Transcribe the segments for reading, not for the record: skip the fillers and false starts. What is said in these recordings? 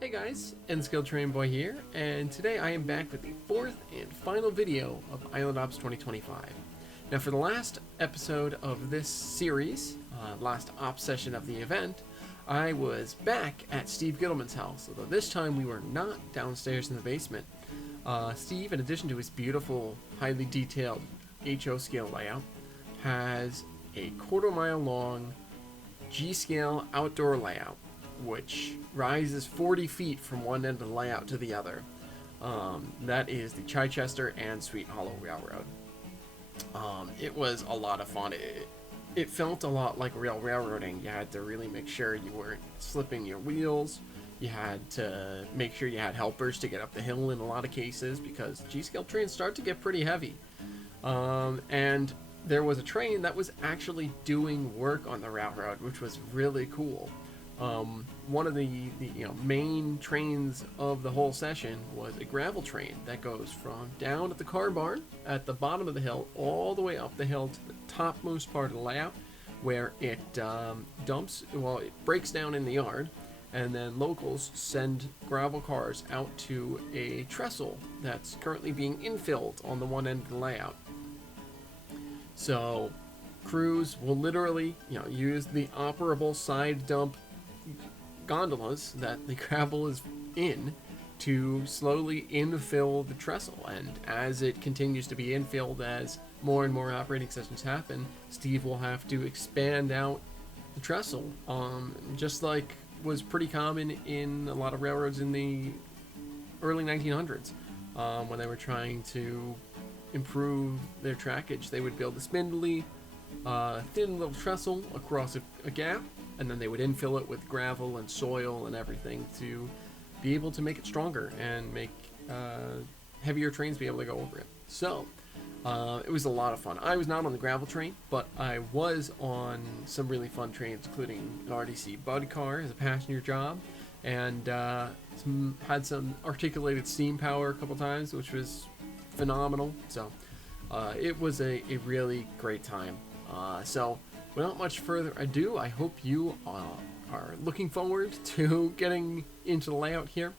Hey guys, N-Skill Train Boy here, and today I am back with the fourth and final video of IslandOps 2025. Now for the last episode of this series, last ops session of the event, I was back at Steve Gittleman's house, although this time we were not downstairs in the basement. Steve, in addition to his beautiful, highly detailed HO scale layout, has a quarter-mile long G-scale outdoor layout, which rises 40 feet from one end of the layout to the other. That is the Chichester and Sweet Hollow Railroad. It was a lot of fun. It felt a lot like real railroading. You had to really make sure you weren't slipping your wheels. You had to make sure you had helpers to get up the hill in a lot of cases, because G-scale trains start to get pretty heavy. And there was a train that was actually doing work on the railroad, which was really cool. One of the main trains of the whole session was a gravel train that goes from down at the car barn at the bottom of the hill all the way up the hill to the topmost part of the layout, where it it breaks down in the yard, and then locals send gravel cars out to a trestle that's currently being infilled on the one end of the layout. So crews will literally use the operable side dump gondolas that the gravel is in to slowly infill the trestle, and as it continues to be infilled, as more and more operating sessions happen, Steve will have to expand out the trestle, just like was pretty common in a lot of railroads in the early 1900s. When they were trying to improve their trackage, they would build a spindly, thin little trestle across a gap, and then they would infill it with gravel and soil and everything to be able to make it stronger and make heavier trains be able to go over it. So it was a lot of fun. I was not on the gravel train, but I was on some really fun trains, including an RDC Bud car as a passenger job, and had some articulated steam power a couple times, which was phenomenal. So it was a really great time. So without much further ado, I hope you are looking forward to getting into the layout here.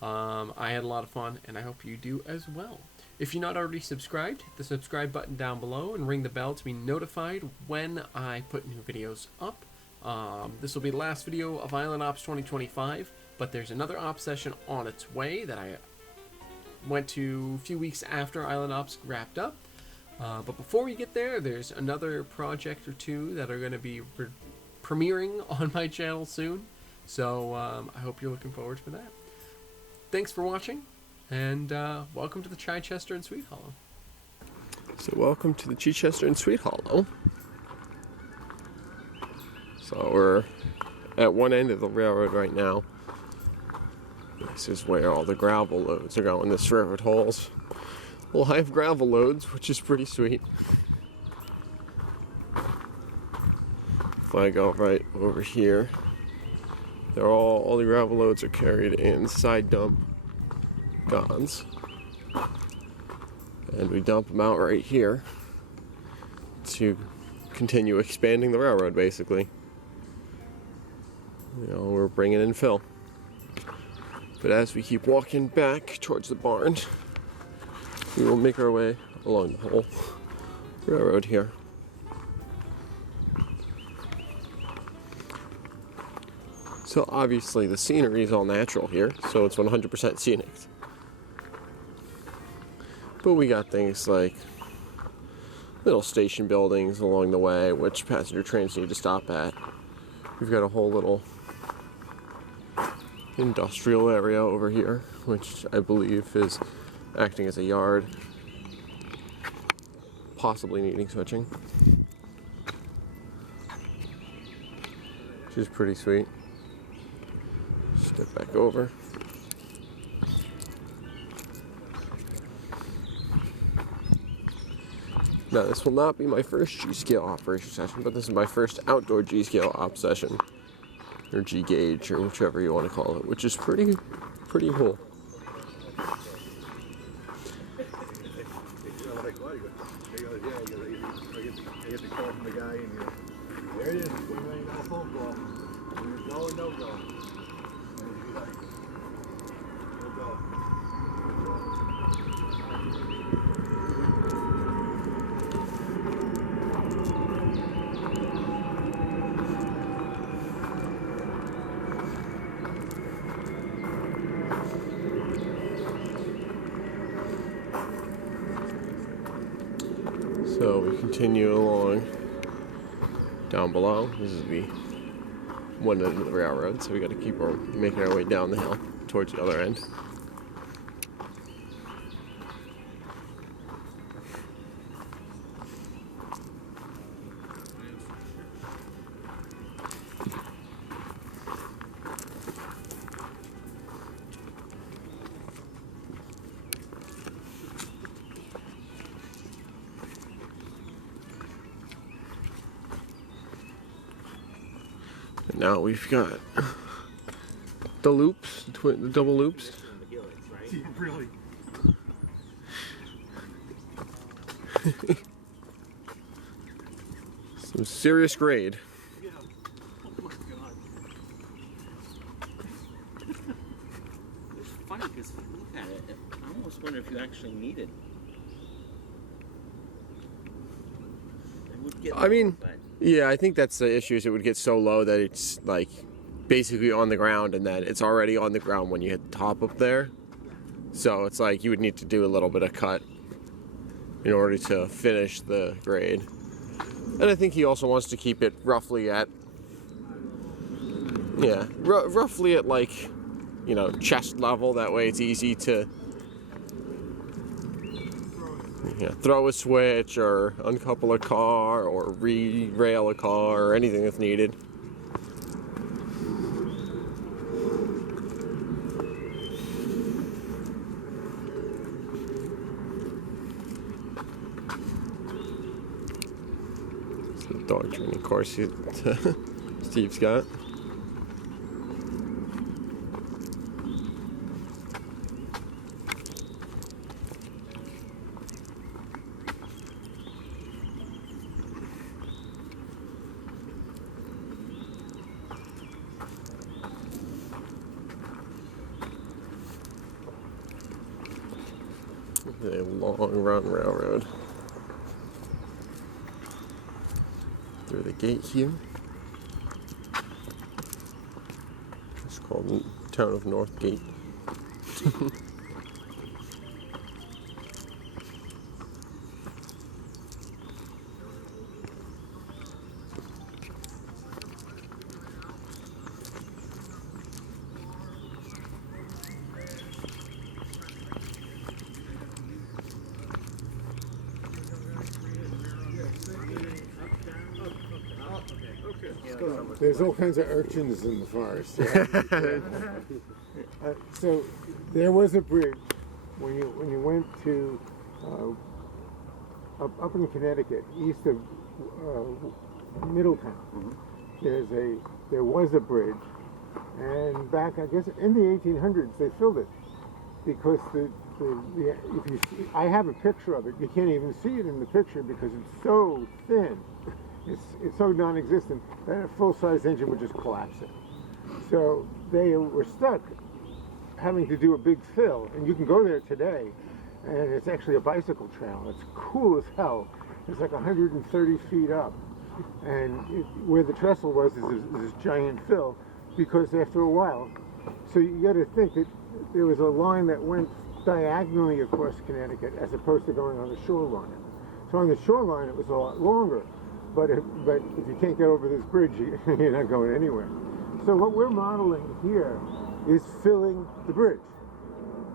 I had a lot of fun, and I hope you do as well. If you're not already subscribed, hit the subscribe button down below and ring the bell to be notified when I put new videos up. This will be the last video of IslandOps 2025, but there's another ops session on its way that I went to a few weeks after IslandOps wrapped up. But before we get there, there's another project or two that are going to be premiering on my channel soon. So I hope you're looking forward to that. Thanks for watching, and welcome to the Chichester and Sweet Hollow. So welcome to the Chichester and Sweet Hollow. So we're at one end of the railroad right now. This is where all the gravel loads are going. This railroad hauls live gravel loads, which is pretty sweet. If I go right over here, they're all the gravel loads are carried in side dump gons, and we dump them out right here to continue expanding the railroad. Basically, we're bringing in fill. But as we keep walking back towards the barn, we will make our way along the whole railroad here. So obviously the scenery is all natural here, so it's 100% scenic. But we got things like little station buildings along the way, which passenger trains need to stop at. We've got a whole little industrial area over here, which I believe is acting as a yard, possibly needing switching, which is pretty sweet. Step back over. Now, this will not be my first G-scale operation session, but this is my first outdoor G-scale op session, or G-gauge, or whichever you want to call it, which is pretty cool. There it is. $20 million phone call. No, no, no. So we continue along down below. This is the one end of the railroad, so we got to keep making our way down the hill towards the other end. Now we've got the loops, the double loops. Really? Some serious grade. Yeah. Oh my god. It's funny because if you look at it, I almost wonder if you actually need it. It would get I mean, low, but yeah, I think that's the issue, is it would get so low that it's like basically on the ground, and then it's already on the ground when you hit the top up there. So it's like you would need to do a little bit of cut in order to finish the grade. And I think he also wants to keep it roughly at, yeah, roughly at like, you know, chest level. That way it's easy to, yeah, throw a switch or uncouple a car or re-rail a car or anything that's needed. It's the dog training course Steve's got. A long run railroad through the gate here. It's called Town of North Gate. There's all kinds of urchins in the forest. Yeah? So there was a bridge when you went to up in Connecticut, east of Middletown. There was a bridge, and back, I guess in the 1800s they filled it because if you see, I have a picture of it. You can't even see it in the picture because it's so thin. It's so non-existent that a full-size engine would just collapse it. So they were stuck having to do a big fill, and you can go there today, and it's actually a bicycle trail. It's cool as hell. It's like 130 feet up, and where the trestle was is this giant fill, because after a while, so you got to think that there was a line that went diagonally across Connecticut as opposed to going on the shoreline. So on the shoreline it was a lot longer. But if you can't get over this bridge, you're not going anywhere. So what we're modeling here is filling the bridge.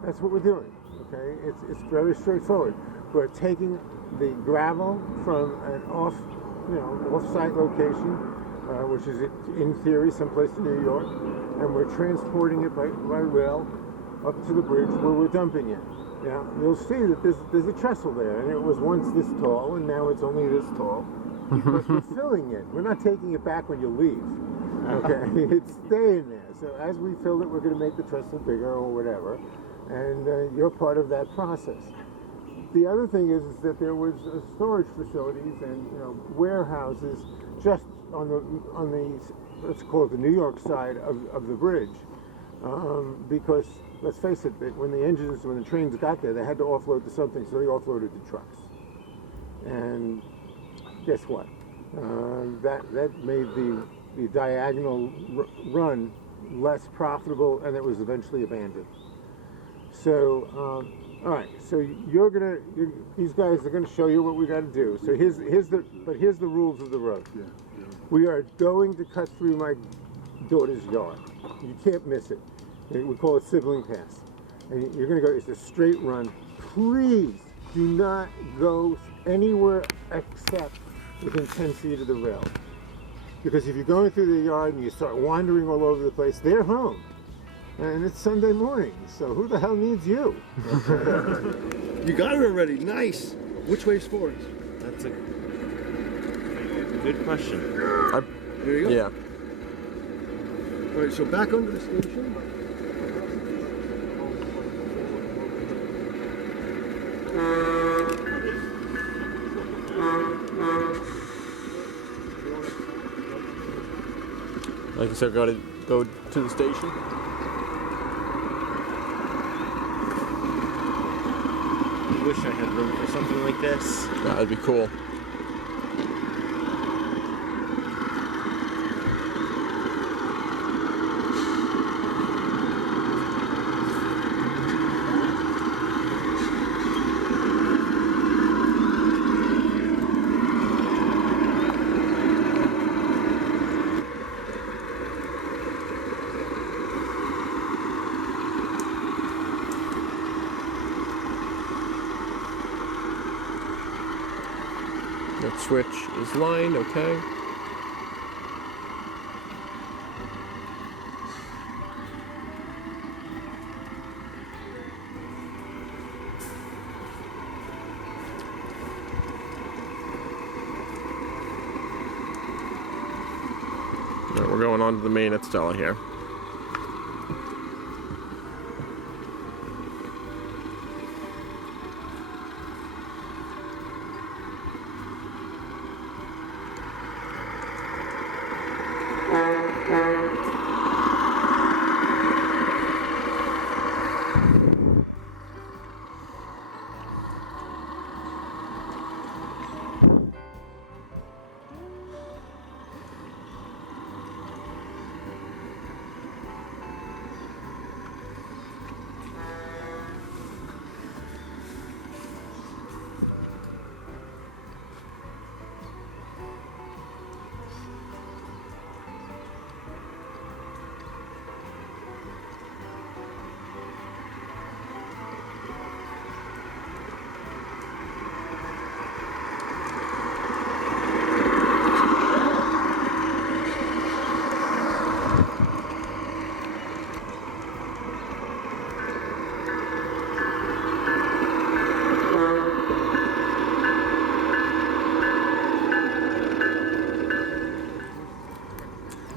That's what we're doing. Okay, it's very straightforward. We're taking the gravel from an off-site location, which is in theory someplace in New York, and we're transporting it by rail up to the bridge where we're dumping it. Now you'll see that there's a trestle there, and it was once this tall, and now it's only this tall. Because we're filling it. We're not taking it back when you leave. Okay, it's staying there. So as we fill it, we're going to make the trestle bigger or whatever, and you're part of that process. The other thing is that there was storage facilities and warehouses just on the let's call it the New York side of the bridge, because let's face it, when the trains got there, they had to offload to something, so they offloaded to trucks. And guess what? That made the diagonal run less profitable, and it was eventually abandoned. So All right, so these guys are gonna show you what we got to do. So here's the rules of the road. Yeah. We are going to cut through my daughter's yard. You can't miss it. We call it Sibling Pass. And you're gonna go. It's a straight run. Please do not go anywhere except within 10 feet of the rail. Because if you're going through the yard and you start wandering all over the place, they're home. And it's Sunday morning, so who the hell needs you? You got it already. Nice. Which way's forward? That's a good question. There you go. Yeah. All right, so back under the station. Like I said, gotta go to the station. I wish I had room for something like this. That'd be cool. That switch is lined, okay. Alright, we're going on to the main at Stella here.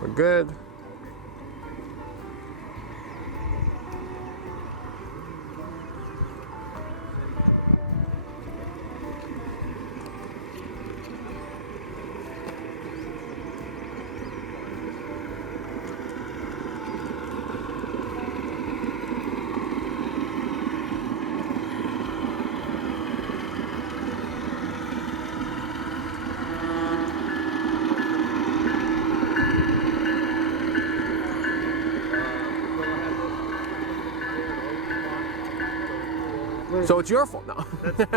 We're good. So it's your fault now. That's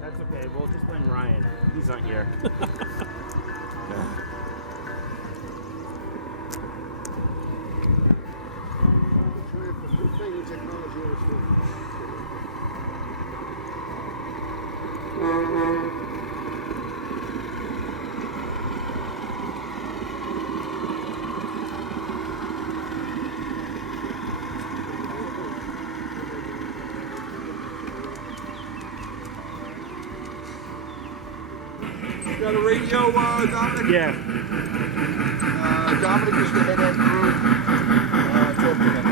okay. We'll just blame Ryan. He's not here. Got a radio, Dominic? Yeah. Dominic is the head end crew. Talk to them.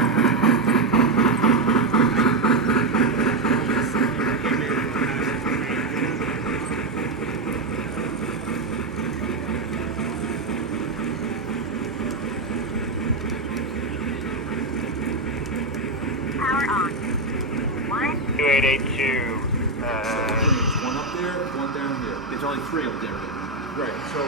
Power on. 2882. One up there, one down here. There's only three of them. Right, so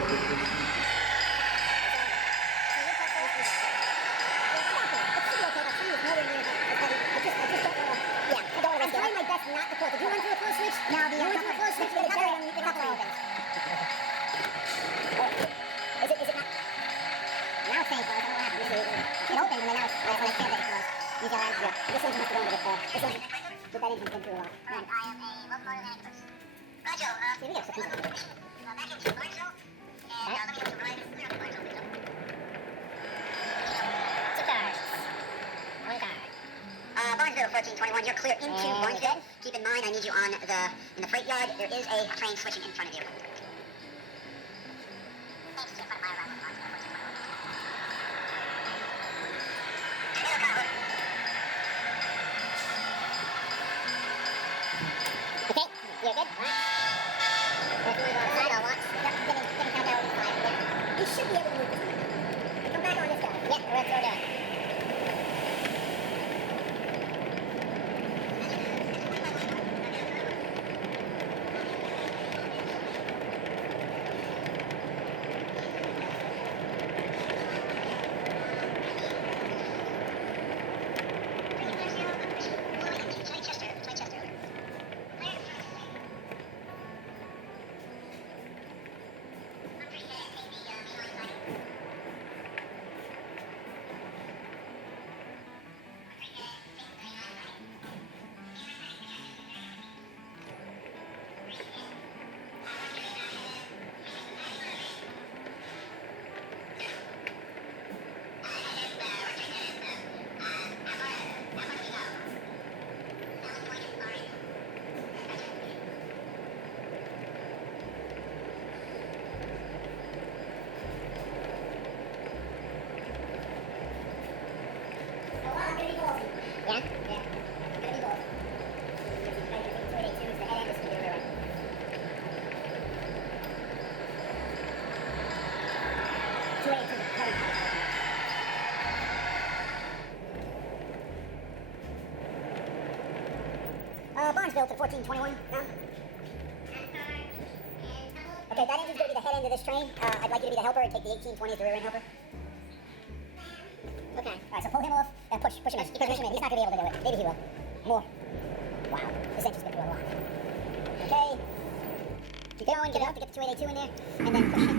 This engine must be going to this engine. With that engine's been through a lot. I am a locomotive and eclipse. Roger, See, we got some pieces. back into Barnesville, and let me know to ride clear up Barnesville. 2 cars. 1 car. Barnesville 1421, you're clear into And Barnesville. Keep in mind, I need you on in the freight yard. There is a train switching in front of you. Thanks to in front of my arrival in Barnesville 1421. Okay, you're good? Alright. Let's move on side. Yep, didn't count that over the flag. Yeah. You should be able to move this one. Come back on this guy. Yep, that's what we're doing. Yeah? Yeah. I'm gonna be both. It's the head end is the other way. Barnesville to 1421. No? Okay, that engine's going to be the head end of this train. I'd like you to be the helper and take the 1820 as the rear end helper. Okay. Alright, so pull him off and push him in. Push him in. He's not going to be able to do it. Maybe he will. More. Wow. This engine's been through a lot. Okay. Keep going. Get it up to get the 2882 in there. And then push him.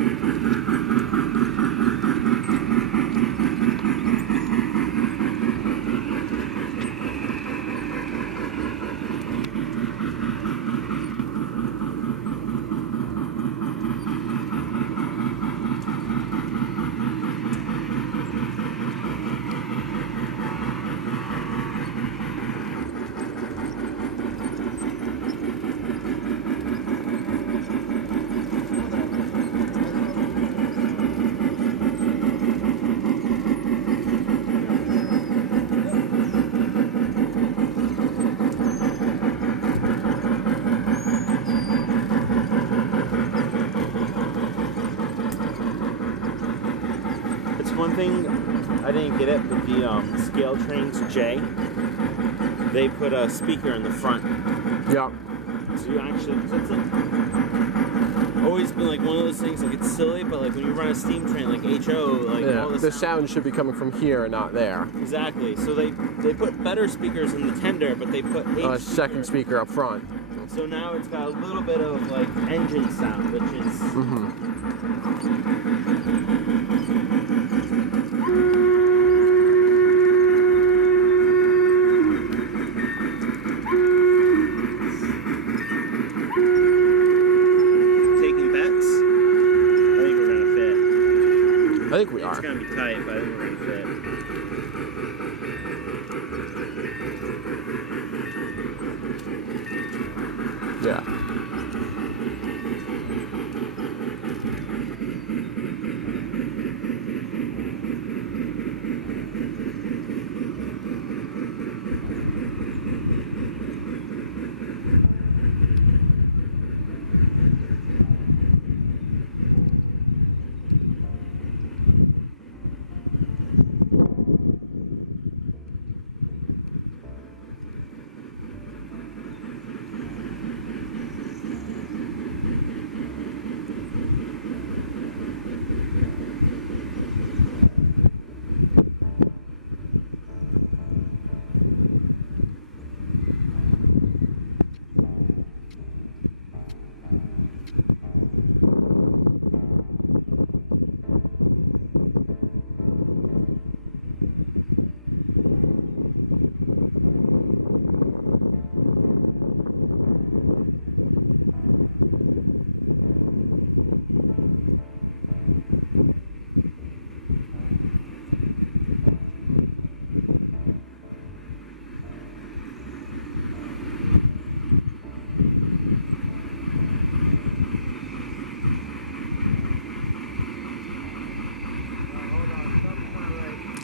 One thing I didn't get it with the scale trains J, they put a speaker in the front. Yeah. So you actually, that's always been like one of those things, like it's silly, but like when you run a steam train like HO, like Yeah. all The sound should be coming from here and not there. Exactly. So they put better speakers in the tender, but they put A second speaker up front. So now it's got a little bit of like engine sound, which is taking bets. I think we're gonna fit. I think we It's are. gonna be tight, but I think we're gonna fit. Yeah.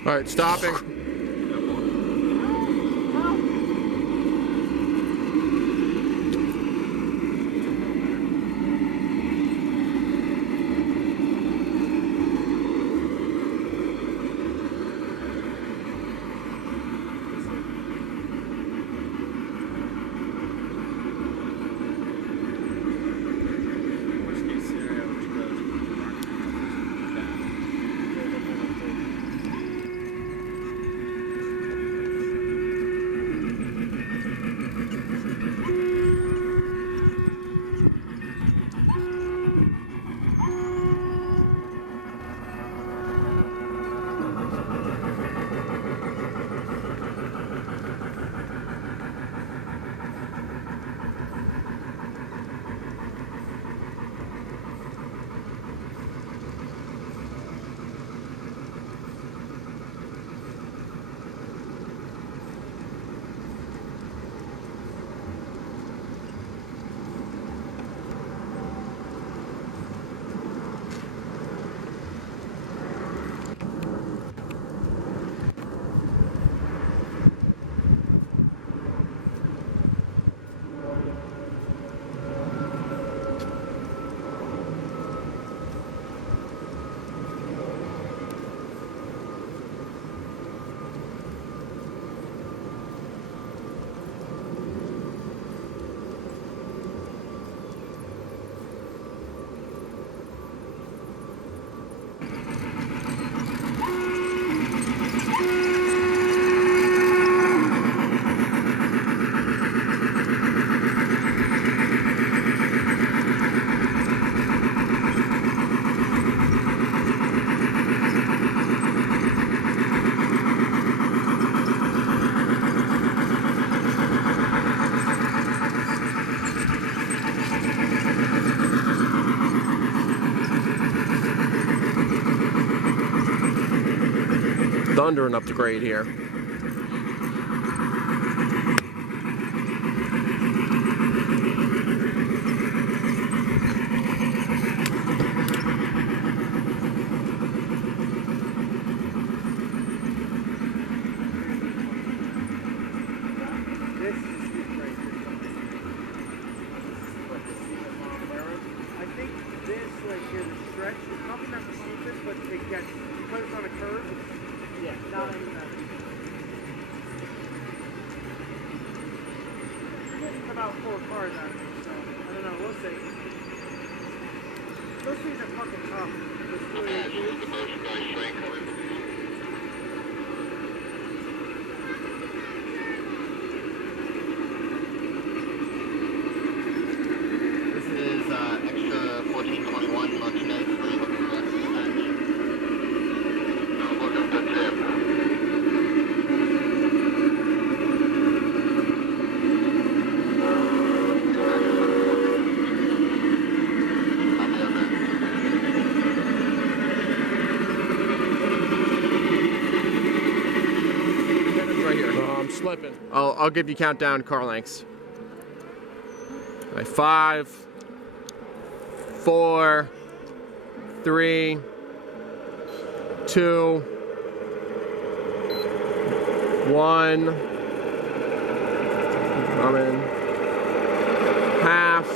All right, stopping. Thundering up the grade here. About 4 cars out of it, so I don't know, we'll see. Those things are fucking tough. This is extra 1421 merchandise for looking for us. Look up the tip. Slipping. I'll give you countdown car lengths. Right, 5, 4, 3, 2, 1. I'm in. Half.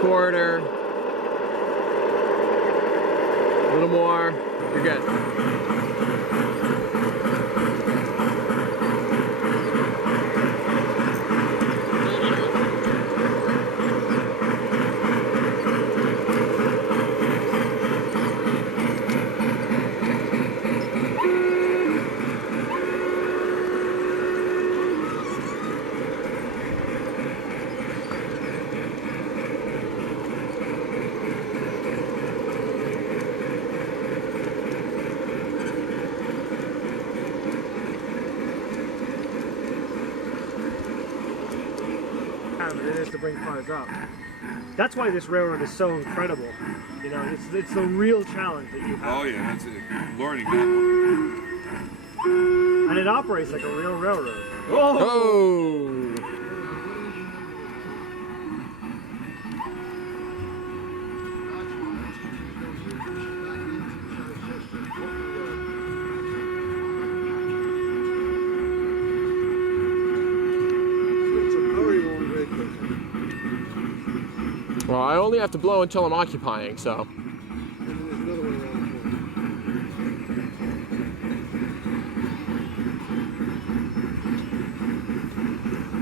Quarter. A little more. You're good. It is to bring cars up. That's why this railroad is so incredible. You know, it's the real challenge that you have. Oh yeah, that's it. Learning that one. And it operates like a real railroad. Oh! Well, I only have to blow until I'm occupying, so. And then there's another one around the corner.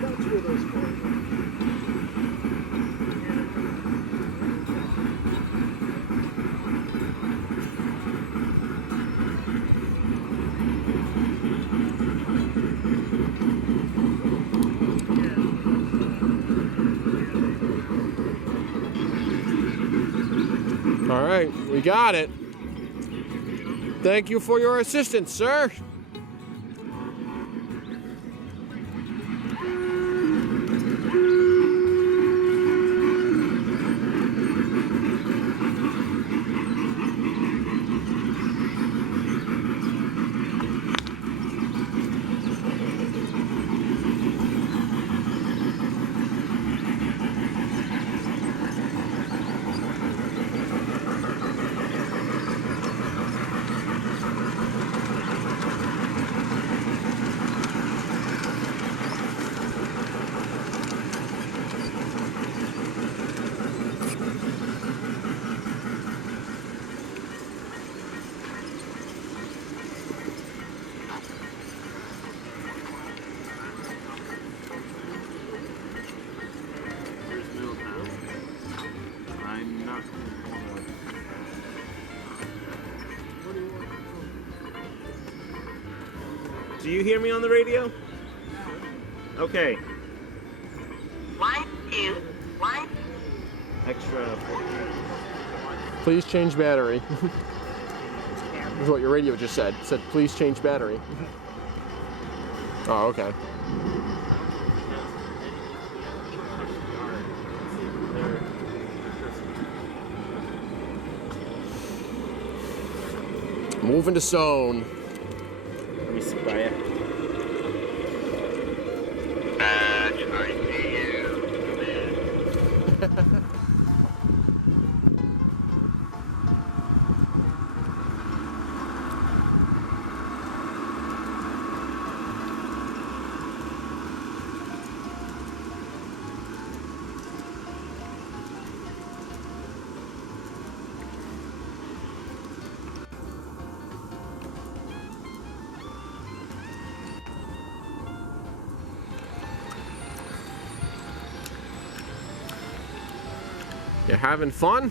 That's where those cars are. All right, we got it. Thank you for your assistance, sir. Here's Middletown. I'm not Do you hear me on the radio? Okay. 1, 2, 1. Extra. Please change battery. This is what your radio just said. It said, please change battery. Oh, okay. Moving to zone. Let me sit by you. You having fun?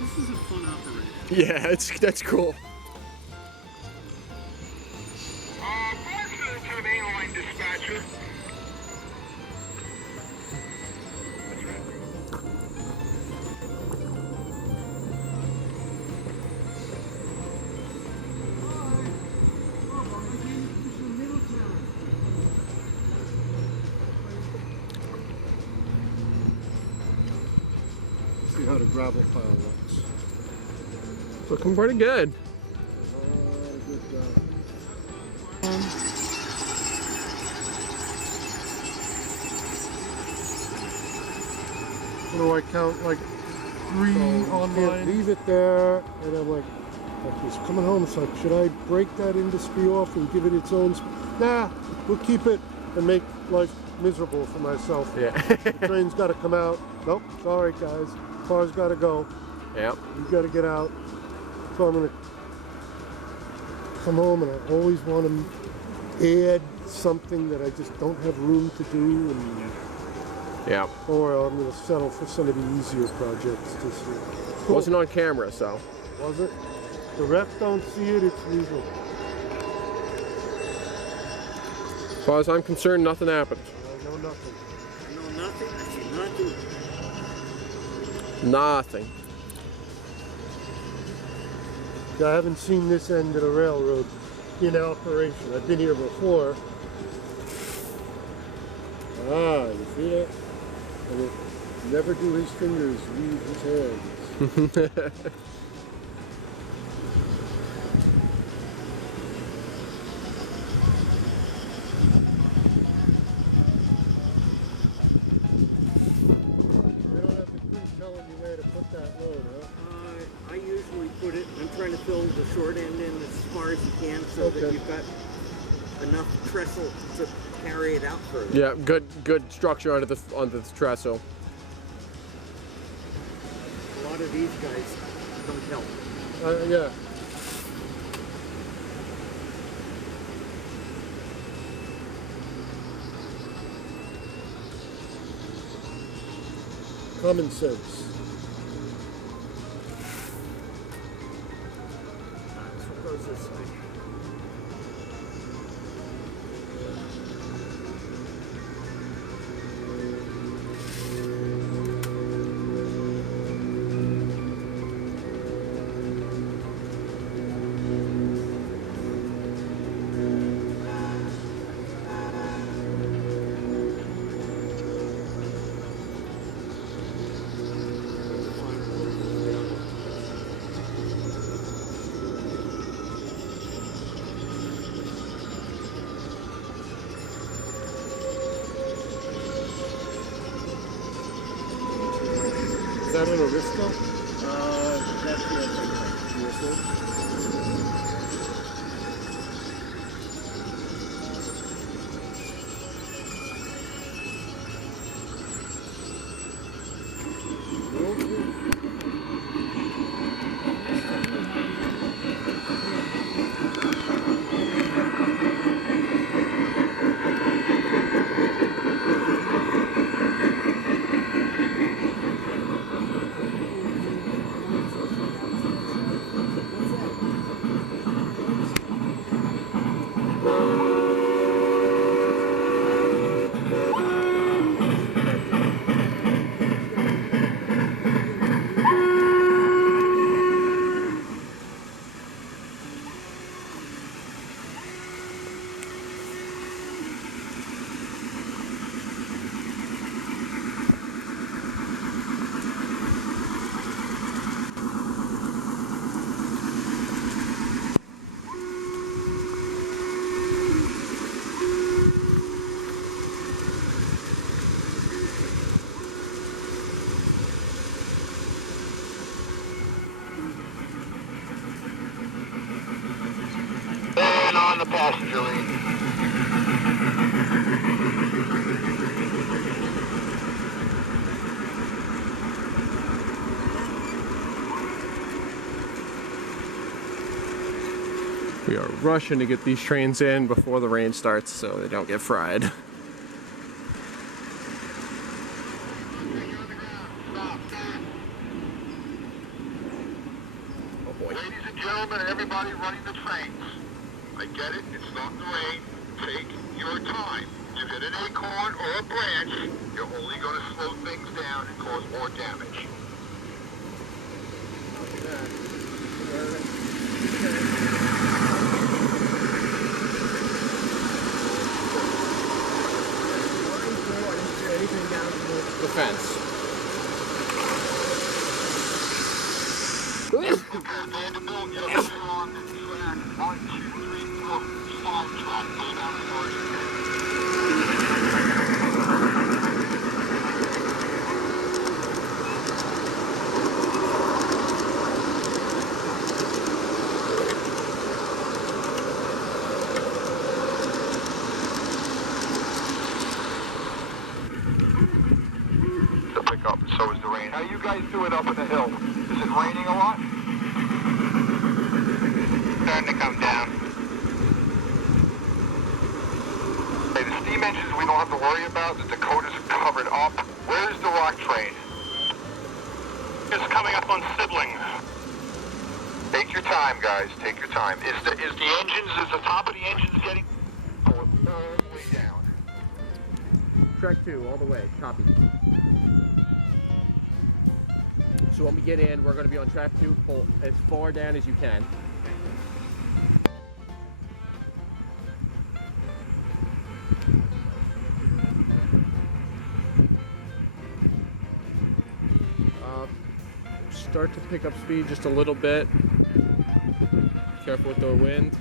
This is a fun operation. Yeah, that's cool. Marshall to the mainline dispatcher. See how the gravel pile looks. Looking pretty good. Good job. What do I count? Like 3 online? Leave it there, and I'm like he's coming home. It's like, should I break that industry off and give it its own? Nah, we'll keep it and make life miserable for myself. Yeah. The train's got to come out. Nope, sorry guys. Car's got to go. Yep. You got to get out. So I'm gonna come home, and I always want to add something that I just don't have room to do, and Yep. or I'm gonna settle for some of the easier projects this year. Cool. Wasn't on camera, so. Was it? The refs don't see it. It's legal. As far as I'm concerned, nothing happened. I know nothing. I know nothing. I see nothing. Nothing. I haven't seen this end of the railroad in operation. I've been here before. Ah, you see that? And Never do his fingers leave his hands. They don't have the crew telling you where to put that load, huh? I usually put it, I'm trying to fill the short end in as far as you can so that Okay. you've got enough trestle to carry it out further. Yeah, good structure onto the trestle. A lot of these guys don't help. Yeah. Common sense. This one goes this way. Is that an Aristo? That's the other thing. And on the passenger lane. We are rushing to get these trains in before the rain starts so they don't get fried. Oh boy. Ladies and gentlemen, everybody running the trains. I get it, it's starting to rain. Take your time. You hit an acorn or a branch, you're only going to slow things down and cause more damage. Anything down to the fence. Okay, Vanderbilt, you're on track 1, 2, 3, 4, 5 track. Go down as far as you can. The pickup, and so is the rain. How you guys do it up in the hill? Is it raining a lot? Starting to come down. Hey, the steam engines we don't have to worry about. The Dakotas are covered up. Where's the rock train? It's coming up on Sibling. Take your time, guys. Take your time. Is the top of the engines getting all the way down? Track 2, all the way. Copy. So when we get in, we're going to be on track 2. Pull as far down as you can. start to pick up speed just a little bit. Careful with the wind.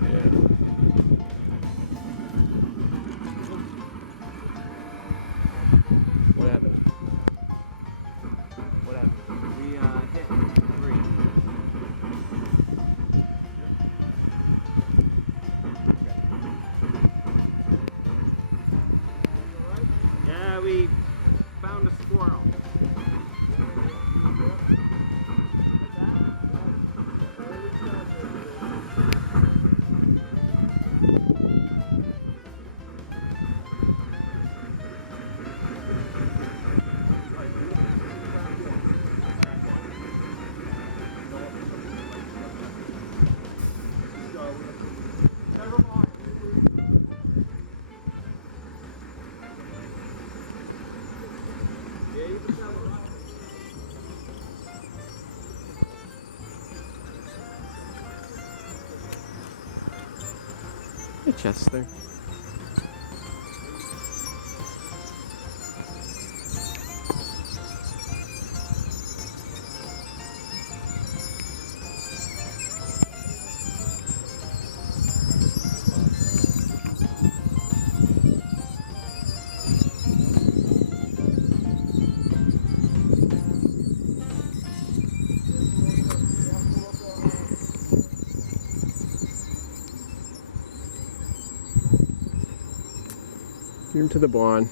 Yeah. What happened? What happened? We hit 3. Yeah, we found a squirrel. Hey, Chester. Get him to the barn.